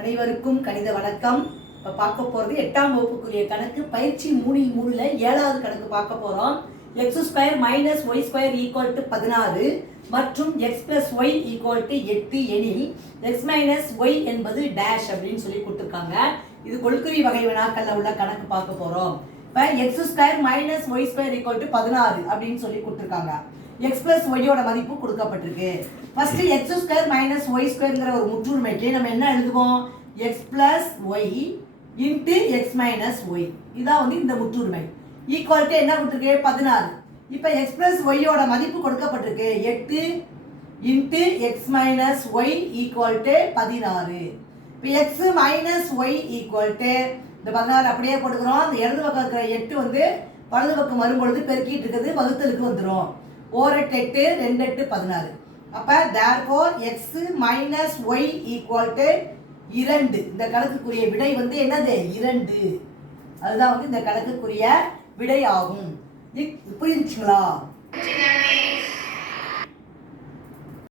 அனைவருக்கும் கணித வணக்கம். இப்போ பார்க்க போகிறது 8ஆம் வகுப்புக்குரிய கணக்கு பயிற்சி 3 7வது கணக்கு பார்க்க போகிறோம். x² - y² = 16 மற்றும் x + y = 8 எனில் x - y என்பது டேஷ் அப்படின்னு சொல்லி கொடுத்துருக்காங்க. இது கொள்குறி வகை வினாக்களில் உள்ள கணக்கு பார்க்க போகிறோம். இப்போ x² - y² = 16 அப்படின்னு சொல்லி கொடுத்துருக்காங்க. x + y யோட மதிப்பு கொடுக்கப்பட்டிருக்கு. ஃபர்ஸ்ட் x² - y² ஒரு முற்றுரிமைக்கு நம்ம என்ன எழுதுவோம்? x + y into x - y. இதான் வந்து இந்த முற்றுரிமை. ஈக்குவல் டு என்ன கொடுத்துருக்கு? 16. இப்போ x + y யோட மதிப்பு கொடுக்கப்பட்டிருக்கு 8 into x - y = 16. இப்போ x - y = இந்த 16 அப்படியே போட்டுக்கிறோம். அந்த இடது பக்கம் இருக்கிற 8 வந்து வலது பக்கம் வரும்பொழுது பெருக்கிட்டு இருக்குது வகுத்தலுக்கு வந்துடும். 4 8 8 2 8 16. அப்போ therefore x - y = 2. இந்த கணக்குக்குரிய விடை வந்து என்னது? 2. அதுதான் வந்து இந்த கணக்குக்குரிய விடை ஆகும். புரிஞ்சுங்களா?